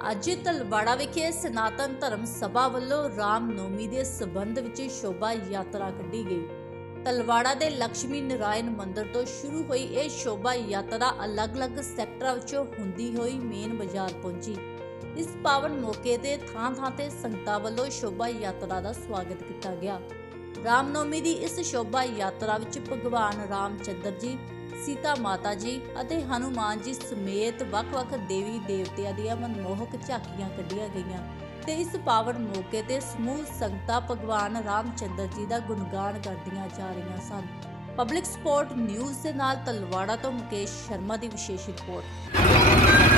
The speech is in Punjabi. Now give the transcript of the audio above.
ਅੱਜ ਤਲਵਾੜਾ ਵਿਖੇ ਸਨਾਤਨ ਧਰਮ ਸਭਾ ਵੱਲੋਂ ਰਾਮ ਨੌਮੀ ਦੇ ਸਬੰਧ ਵਿੱਚ ਸ਼ੋਭਾ ਯਾਤਰਾ ਕੱਢੀ ਗਈ। ਤਲਵਾੜਾ ਦੇ ਲక్ష్ਮੀ ਨਾਰਾਇਣ ਮੰਦਿਰ ਤੋਂ ਸ਼ੁਰੂ ਹੋਈ ਇਹ ਸ਼ੋਭਾ ਯਾਤਰਾ ਅਲੱਗ-ਅਲੱਗ ਸੈਕਟਰਾਂ ਵਿੱਚੋਂ ਹੁੰਦੀ ਹੋਈ ਮੇਨ ਬਾਜ਼ਾਰ ਪਹੁੰਚੀ। ਇਸ ਪਾਵਨ ਮੌਕੇ ਤੇ ਥਾਂ-ਥਾਂ ਤੇ ਸੰਗਤਾਂ ਵੱਲੋਂ ਸ਼ੋਭਾ ਯਾਤਰਾ ਦਾ ਸਵਾਗਤ ਕੀਤਾ ਗਿਆ। ਰਾਮਨੌਮੀ ਦੀ ਇਸ ਸ਼ੋਭਾ ਯਾਤਰਾ ਵਿੱਚ ਭਗਵਾਨ ਰਾਮਚੰਦਰ ਜੀ ਸੀਤਾ ਮਾਤਾ ਜੀ ਅਤੇ ਹਨੂਮਾਨ ਜੀ ਸਮੇਤ ਵੱਖ-ਵੱਖ ਦੇਵੀ ਦੇਵਤਿਆਂ ਦੀਆਂ ਮਨਮੋਹਕ ਝਾਕੀਆਂ ਕੱਢੀਆਂ ਗਈਆਂ ਤੇ ਇਸ ਪਾਵਨ ਮੌਕੇ ਤੇ ਸਮੂਹ ਸੰਗਤਾਂ ਭਗਵਾਨ ਰਾਮਚੰਦਰ ਜੀ ਦਾ ਗੁਣਗਾਨ ਕਰਦੀਆਂ ਜਾ ਰਹੀਆਂ ਸਨ। ਪਬਲਿਕ ਸਪੋਰਟ ਨਿਊਜ਼ ਦੇ ਨਾਲ ਤਲਵਾੜਾ ਤੋਂ ਮੁਕੇਸ਼ ਸ਼ਰਮਾ ਦੀ ਵਿਸ਼ੇਸ਼ ਰਿਪੋਰਟ।